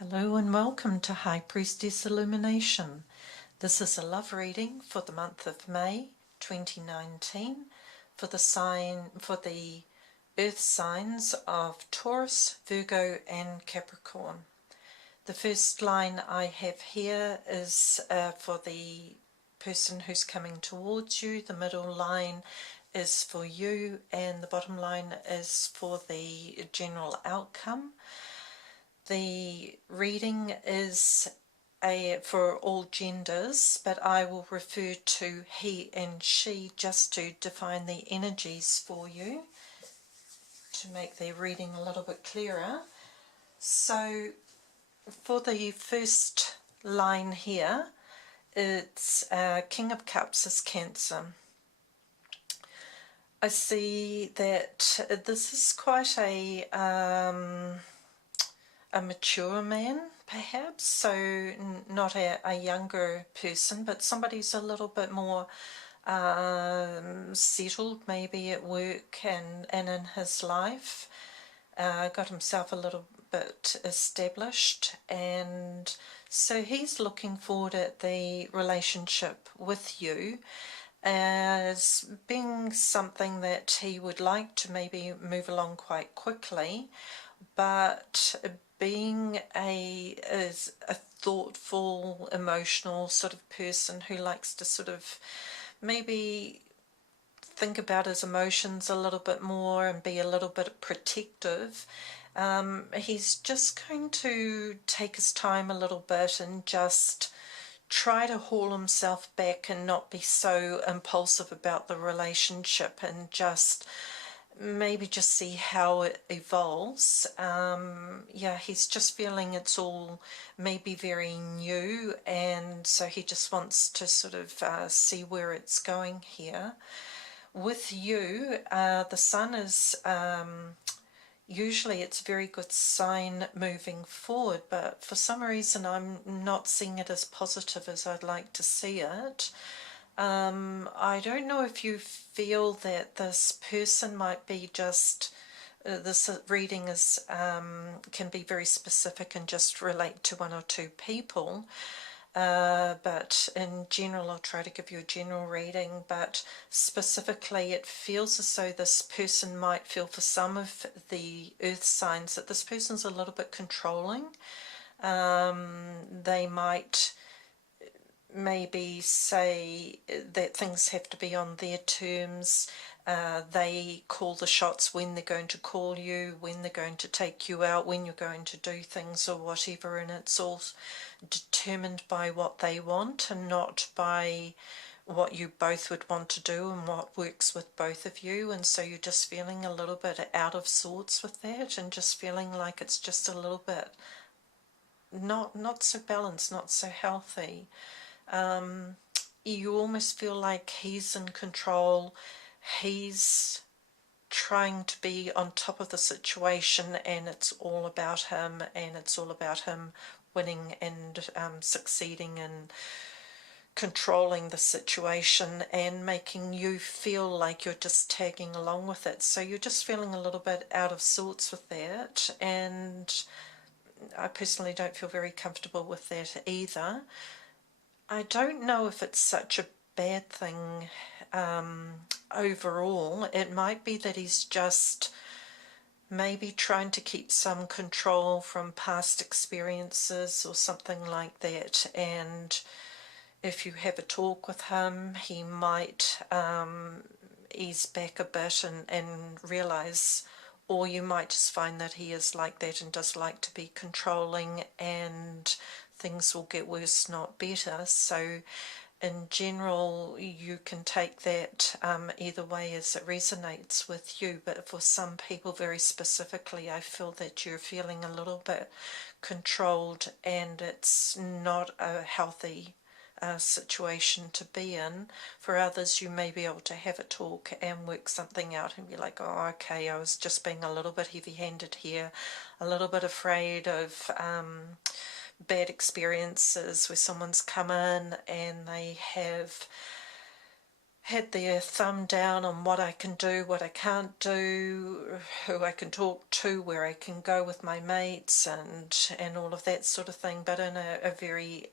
Hello and welcome to High Priestess Illumination. This is a love reading for the month of May 2019 for the earth signs of Taurus, Virgo and Capricorn. The first line I have here is for the person who's coming towards you. The middle line is for you and the bottom line is for the general outcome. The reading is for all genders, but I will refer to he and she just to define the energies for you, to make the reading a little bit clearer. So for the first line here, it's King of Cups is Cancer. I see that this is quite a mature man, perhaps, so not a younger person, but somebody who's a little bit more settled, maybe at work and in his life, got himself a little bit established, and so he's looking forward at the relationship with you as being something that he would like to maybe move along quite quickly, but being a thoughtful, emotional sort of person who likes to sort of maybe think about his emotions a little bit more and be a little bit protective, he's just going to take his time a little bit and just try to haul himself back and not be so impulsive about the relationship, and maybe just see how it evolves. Yeah, he's just feeling it's all maybe very new, and so he just wants to sort of see where it's going here. With you, the sun is usually it's a very good sign moving forward, but for some reason I'm not seeing it as positive as I'd like to see it. I don't know if you feel that this person might be just, this reading is can be very specific and just relate to one or two people, but in general I'll try to give you a general reading, but specifically it feels as though this person might feel, for some of the earth signs, that this person's a little bit controlling. They might maybe say that things have to be on their terms. They call the shots when they're going to call you, when they're going to take you out, when you're going to do things or whatever, and it's all determined by what they want and not by what you both would want to do and what works with both of you. And so you're just feeling a little bit out of sorts with that, and just feeling like it's just a little bit not so balanced, not so healthy. You almost feel like he's in control, he's trying to be on top of the situation, and it's all about him, and it's all about him winning and succeeding and controlling the situation and making you feel like you're just tagging along with it. So you're just feeling a little bit out of sorts with that, and I personally don't feel very comfortable with that either. I don't know if it's such a bad thing overall. It might be that he's just maybe trying to keep some control from past experiences or something like that, and if you have a talk with him, he might ease back a bit and realize, or you might just find that he is like that and does like to be controlling, and things will get worse, not better. So in general, you can take that either way as it resonates with you, but for some people very specifically, I feel that you're feeling a little bit controlled, and it's not a healthy situation to be in. For others, you may be able to have a talk and work something out and be like, oh, okay, I was just being a little bit heavy-handed here, a little bit afraid of bad experiences where someone's come in and they have had their thumb down on what I can do, what I can't do, who I can talk to, where I can go with my mates and all of that sort of thing, but in a very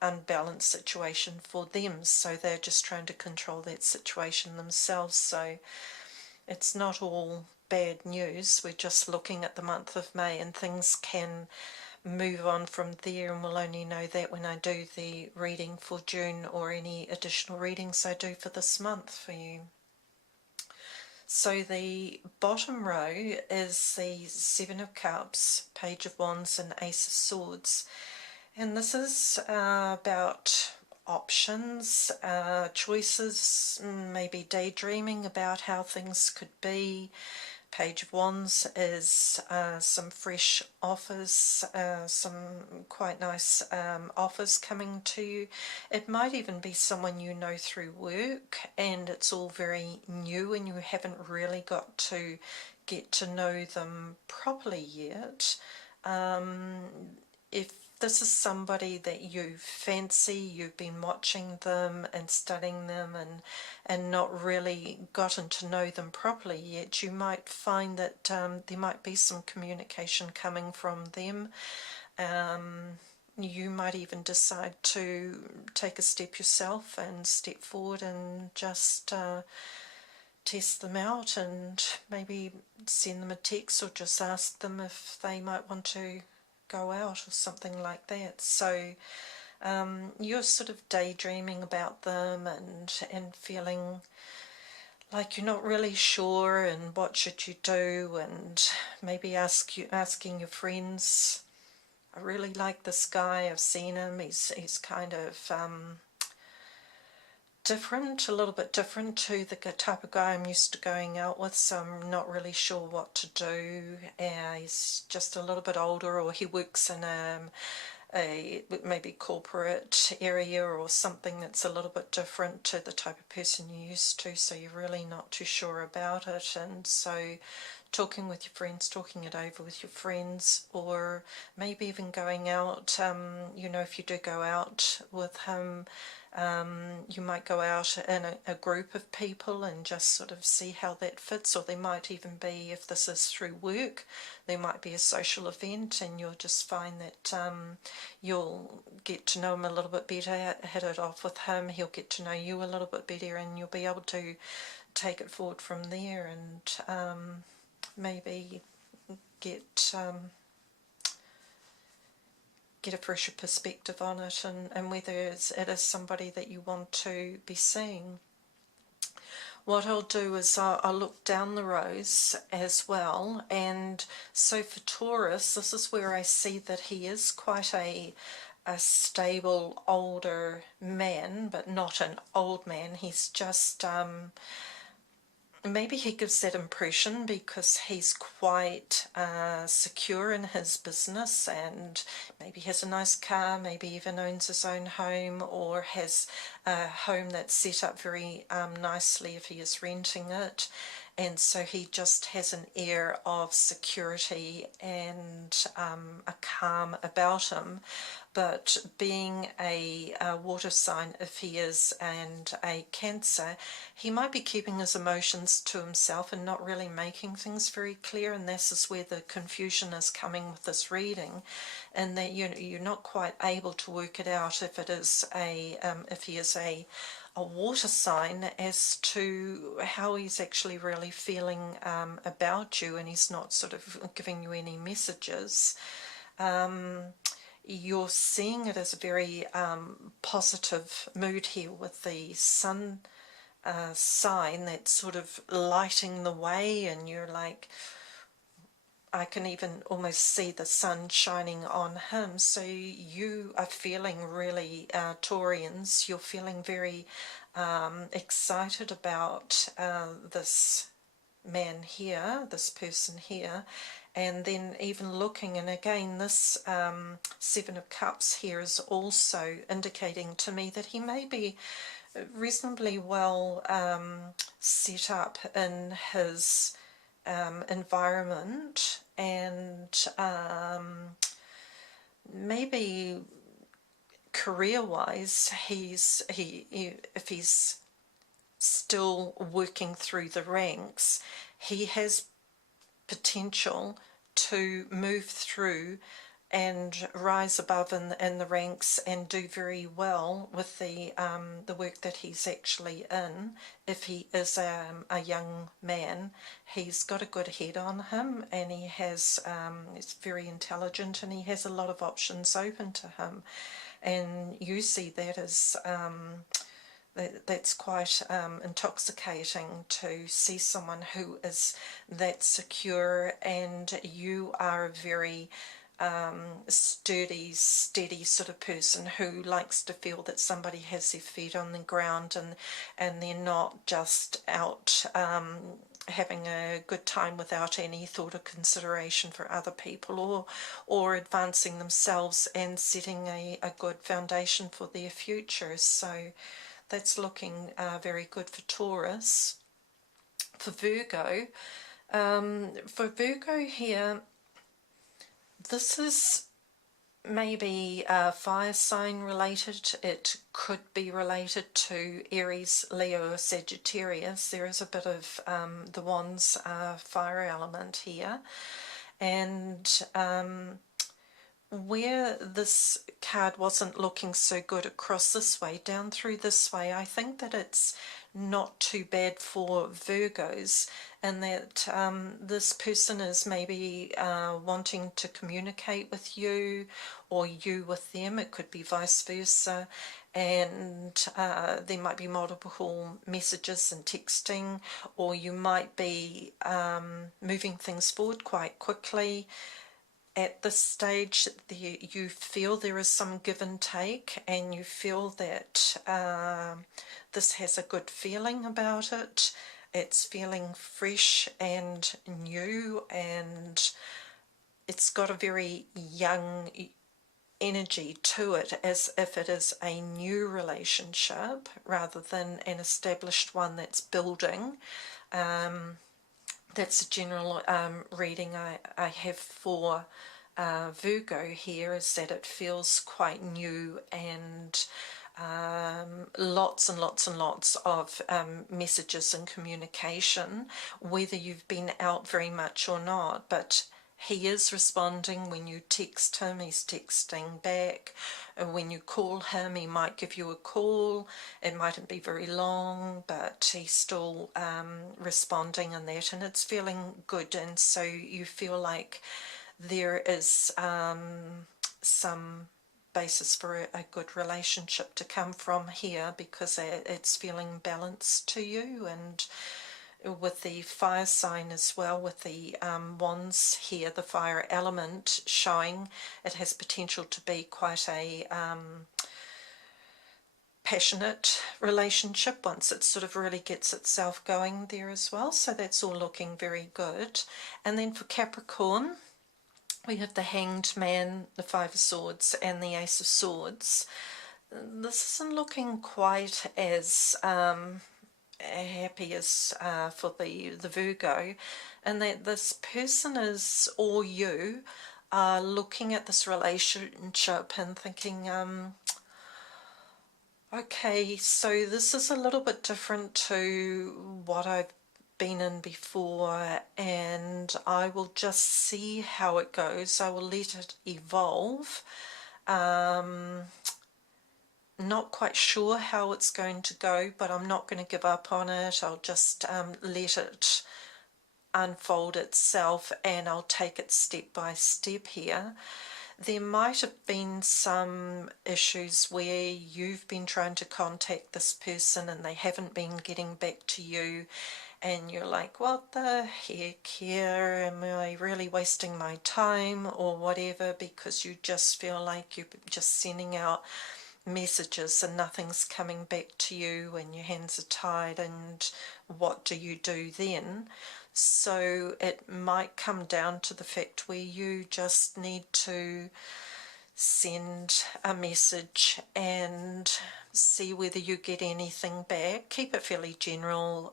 unbalanced situation for them, so they're just trying to control that situation themselves. So it's not all bad news. We're just looking at the month of May, and things can move on from there, and we'll only know that when I do the reading for June or any additional readings I do for this month for you. So the bottom row is the Seven of Cups, Page of Wands and Ace of Swords. And this is about options, choices, maybe daydreaming about how things could be. Page of Wands is some fresh offers, some quite nice offers coming to you. It might even be someone you know through work, and it's all very new and you haven't really got to get to know them properly yet. If this is somebody that you fancy, you've been watching them and studying them and not really gotten to know them properly yet, you might find that there might be some communication coming from them. You might even decide to take a step yourself and step forward and just test them out and maybe send them a text or just ask them if they might want to go out or something like that. So you're sort of daydreaming about them and feeling like you're not really sure and what should you do, and maybe asking your friends, I really like this guy, I've seen him, he's kind of different, a little bit different to the type of guy I'm used to going out with, so I'm not really sure what to do. He's just a little bit older, or he works in a maybe corporate area or something that's a little bit different to the type of person you're used to, so you're really not too sure about it. And so talking with your friends, talking it over with your friends, or maybe even going out, if you do go out with him, you might go out in a group of people and just sort of see how that fits. Or there might even be, if this is through work, there might be a social event and you'll just find that you'll get to know him a little bit better, hit it off with him, he'll get to know you a little bit better, and you'll be able to take it forward from there and maybe get a fresher perspective on it, and whether it is somebody that you want to be seeing. What I'll do is I'll look down the rows as well, and so for Taurus, this is where I see that he is quite a stable older man, but not an old man. He's just maybe he gives that impression because he's quite secure in his business, and maybe has a nice car, maybe even owns his own home, or has a home that's set up very nicely if he is renting it. And so he just has an air of security and a calm about him. But being a water sign, if he is, and a Cancer, he might be keeping his emotions to himself and not really making things very clear, and this is where the confusion is coming with this reading, and that you're not quite able to work it out if it is if he is a water sign, as to how he's actually really feeling about you, and he's not sort of giving you any messages. You're seeing it as a very positive mood here with the sun sign that's sort of lighting the way, and you're like, I can even almost see the sun shining on him. So you are feeling really, Taurians, you're feeling very excited about this man here, this person here. And then even looking, and again this Seven of Cups here is also indicating to me that he may be reasonably well set up in his environment, and maybe career-wise if he's still working through the ranks, he has potential to move through and rise above in the ranks and do very well with the work that he's actually in. If he is a young man, he's got a good head on him, and he has he's very intelligent, and he has a lot of options open to him. And you see that as that's quite intoxicating, to see someone who is that secure, and you are a very sturdy, steady sort of person who likes to feel that somebody has their feet on the ground, and they're not just out having a good time without any thought or consideration for other people, or advancing themselves and setting a good foundation for their future. So that's looking very good for Taurus. For Virgo here, this is maybe fire sign related. It could be related to Aries, Leo, or Sagittarius. There is a bit of the Wands fire element here. And where this card wasn't looking so good across this way, down through this way, I think that it's not too bad for Virgos, and that this person is maybe wanting to communicate with you, or you with them. It could be vice versa, and there might be multiple messages and texting, or you might be moving things forward quite quickly. At this stage, you feel there is some give and take, and you feel that this has a good feeling about it. It's feeling fresh and new, and it's got a very young energy to it, as if it is a new relationship rather than an established one that's building. That's a general reading I have for Virgo here, is that it feels quite new, and lots and lots and lots of messages and communication, whether you've been out very much or not. But he is responding. When you text him, he's texting back. When you call him, he might give you a call. It mightn't be very long, but he's still responding in that, and it's feeling good. And so you feel like there is some basis for a good relationship to come from here, because it's feeling balanced to you. And with the fire sign as well, with the wands here, the fire element showing, it has potential to be quite a passionate relationship once it sort of really gets itself going there as well. So that's all looking very good. And then for Capricorn, we have the Hanged Man, the Five of Swords, and the Ace of Swords. This isn't looking quite as happy as for the Virgo, and that this person is, or you are looking at this relationship and thinking, okay, so this is a little bit different to what I've been in before, and I will just see how it goes. I will let it evolve. Not quite sure how it's going to go, but I'm not going to give up on it. I'll just let it unfold itself, and I'll take it step by step here. There might have been some issues where you've been trying to contact this person and they haven't been getting back to you, and you're like, what the heck here? Am I really wasting my time or whatever? Because you just feel like you're just sending out messages and nothing's coming back to you, and your hands are tied, and what do you do then? So it might come down to the fact where you just need to send a message and see whether you get anything back. Keep it fairly general.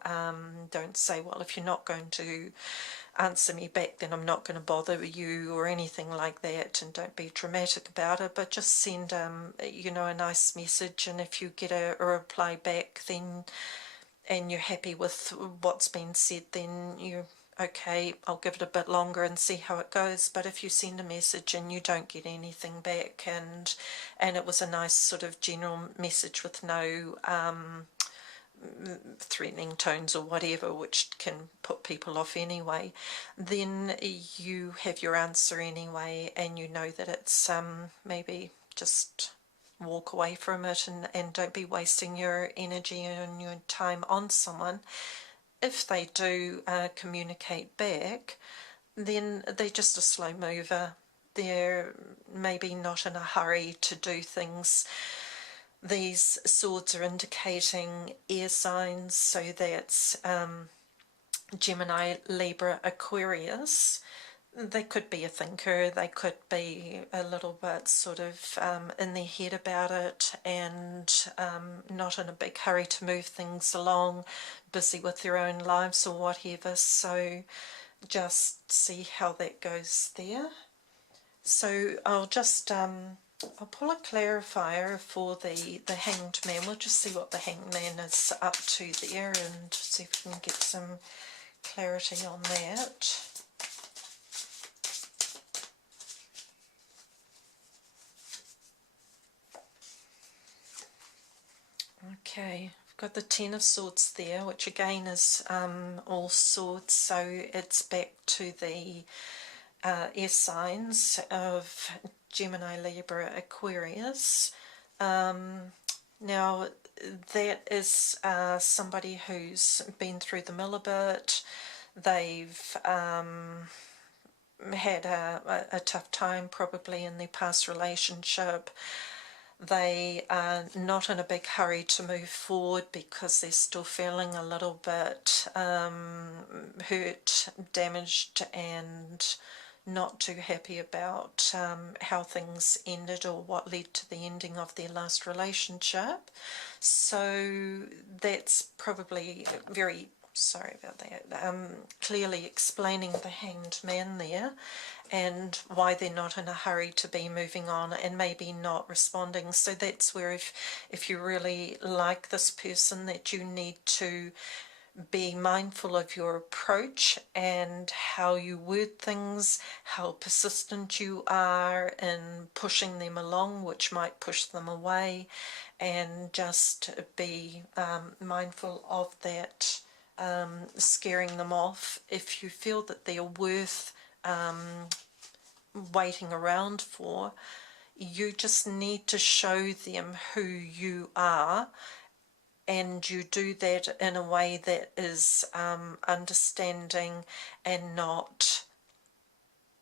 Don't say, well, if you're not going to answer me back, then I'm not going to bother you, or anything like that, and don't be dramatic about it, but just send you know, a nice message, and if you get a reply back, then, and you're happy with what's been said, then you're okay, I'll give it a bit longer and see how it goes. But if you send a message and you don't get anything back, and it was a nice sort of general message with no threatening tones or whatever, which can put people off anyway, then you have your answer anyway, and you know that it's maybe just walk away from it, and don't be wasting your energy and your time on someone. If they do communicate back, then they're just a slow mover. They're maybe not in a hurry to do things. These swords are indicating air signs, so that's Gemini, Libra, Aquarius. They could be a thinker, they could be a little bit sort of in their head about it, and not in a big hurry to move things along, busy with their own lives or whatever. So just see how that goes there. So I'll just I'll pull a clarifier for the Hanged Man. We'll just see what the Hanged Man is up to there, and see if we can get some clarity on that. Okay, I've got the Ten of Swords there, which again is all swords, so it's back to the air signs of Gemini, Libra, Aquarius. Now, that is somebody who's been through the mill a bit. They've had a tough time probably in their past relationship. They are not in a big hurry to move forward because they're still feeling a little bit hurt, damaged, and not too happy about how things ended or what led to the ending of their last relationship. So that's probably very, sorry about that, clearly explaining the Hanged Man there, and why they're not in a hurry to be moving on and maybe not responding. So that's where if you really like this person, that you need to be mindful of your approach and how you word things, how persistent you are in pushing them along, which might push them away, and just be mindful of that, scaring them off. If you feel that they're worth waiting around for, you just need to show them who you are, and you do that in a way that is understanding and not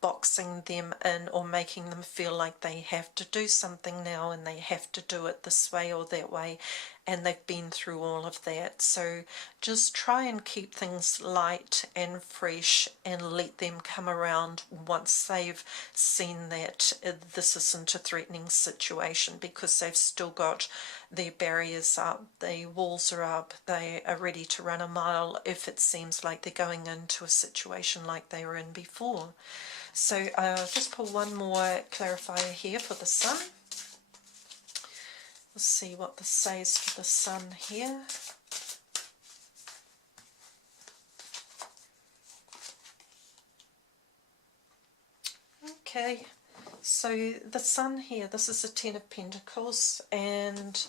boxing them in or making them feel like they have to do something now and they have to do it this way or that way, and they've been through all of that. So just try and keep things light and fresh and let them come around once they've seen that this isn't a threatening situation, because they've still got their barriers up, the walls are up, they are ready to run a mile if it seems like they're going into a situation like they were in before. So I'll just pull one more clarifier here for the Sun. Let's see what this says for the Sun here. Okay, so the Sun here, this is a Ten of Pentacles, and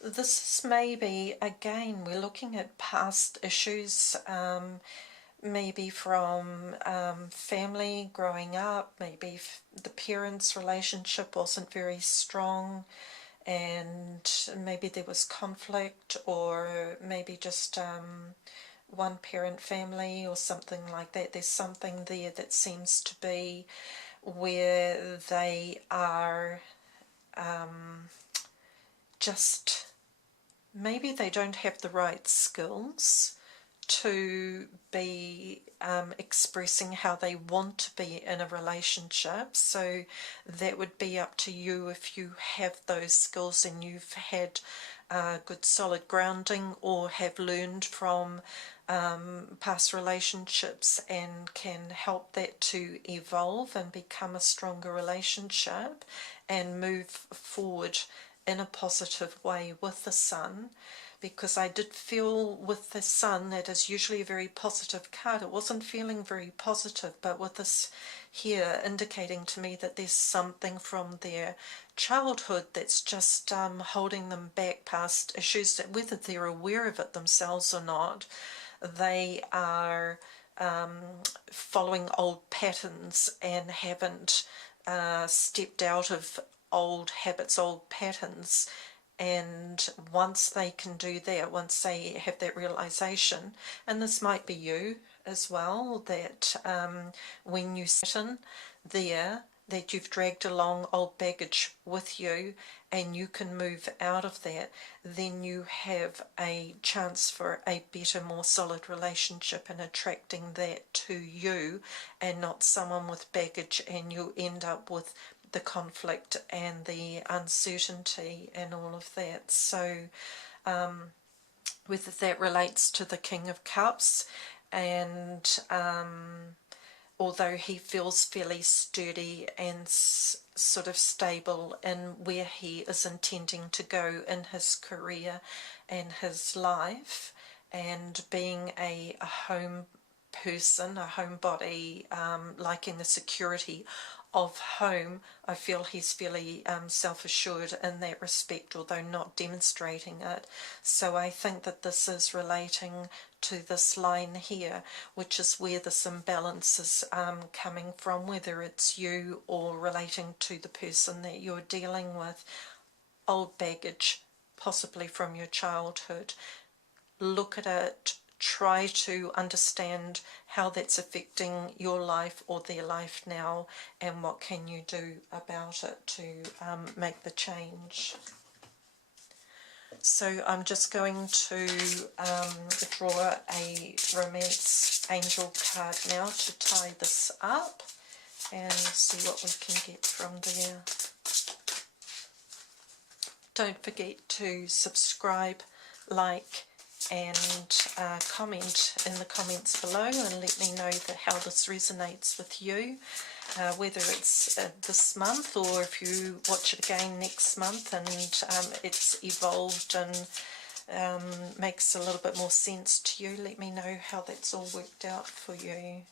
this is maybe, again, we're looking at past issues, maybe from family growing up, maybe the parents' relationship wasn't very strong, and maybe there was conflict, or maybe just one parent family or something like that. There's something there that seems to be where they are just, maybe they don't have the right skills to be expressing how they want to be in a relationship. So that would be up to you if you have those skills and you've had good solid grounding, or have learned from past relationships and can help that to evolve and become a stronger relationship and move forward in a positive way with the Sun. because I did feel with the Sun, that is usually a very positive card, it wasn't feeling very positive, but with this here indicating to me that there's something from their childhood that's just holding them back past issues, that whether they're aware of it themselves or not, they are following old patterns and haven't stepped out of old habits, old patterns. And once they can do that, once they have that realization, and this might be you as well, that when you sit in there, that you've dragged along old baggage with you and you can move out of that, then you have a chance for a better, more solid relationship and attracting that to you and not someone with baggage, and you end up with the conflict and the uncertainty and all of that. So whether that relates to the King of Cups, and although he feels fairly sturdy and sort of stable in where he is intending to go in his career and his life, and being a home person, a homebody, liking the security of home, I feel he's fairly self-assured in that respect, although not demonstrating it. So I think that this is relating to this line here, which is where this imbalance is coming from, whether it's you or relating to the person that you're dealing with. Old baggage, possibly from your childhood. Look at it, try to understand how that's affecting your life or their life now, and what can you do about it to make the change. So I'm just going to draw a romance angel card now to tie this up and see what we can get from there. Don't forget to subscribe, like, and comment in the comments below and let me know how this resonates with you, whether it's this month or if you watch it again next month and it's evolved and makes a little bit more sense to you. Let me know how that's all worked out for you.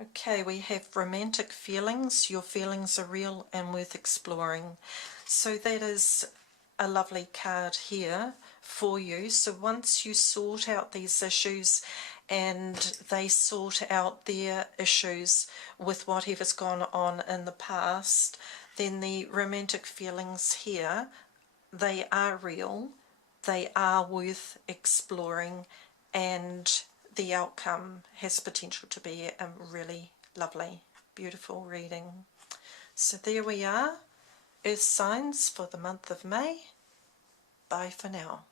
Okay, we have romantic feelings. Your feelings are real and worth exploring. So that is a lovely card here for you. So once you sort out these issues and they sort out their issues with whatever's gone on in the past, then the romantic feelings here, they are real, they are worth exploring, and the outcome has potential to be a really lovely, beautiful reading. So there we are, Earth signs for the month of May. Bye for now.